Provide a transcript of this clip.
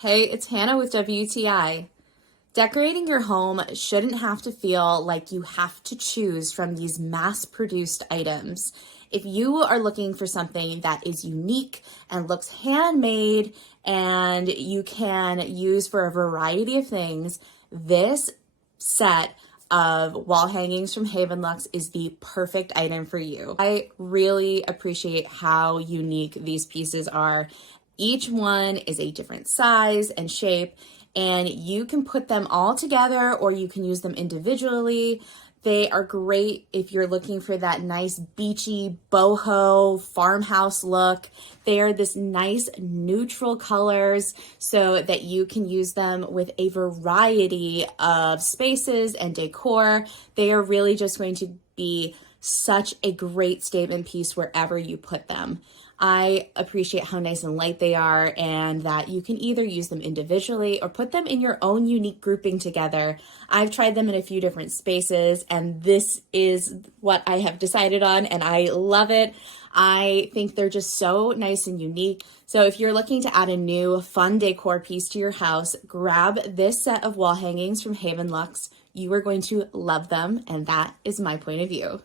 Hey, it's Hannah with WTI. Decorating your home shouldn't have to feel like you have to choose from these mass-produced items. If you are looking for something that is unique and looks handmade and you can use for a variety of things, this set of wall hangings from Havenlux is the perfect item for you. I really appreciate how unique these pieces are. Each one is a different size and shape, and you can put them all together or you can use them individually. They are great if you're looking for that nice beachy boho farmhouse look. They are this nice neutral colors so that you can use them with a variety of spaces and decor. They are really just going to be such a great statement piece wherever you put them. I appreciate how nice and light they are and that you can either use them individually or put them in your own unique grouping together. I've tried them in a few different spaces and this is what I have decided on and I love it. I think they're just so nice and unique. So if you're looking to add a new fun decor piece to your house, grab this set of wall hangings from Havenlux. You are going to love them, and that is my point of view.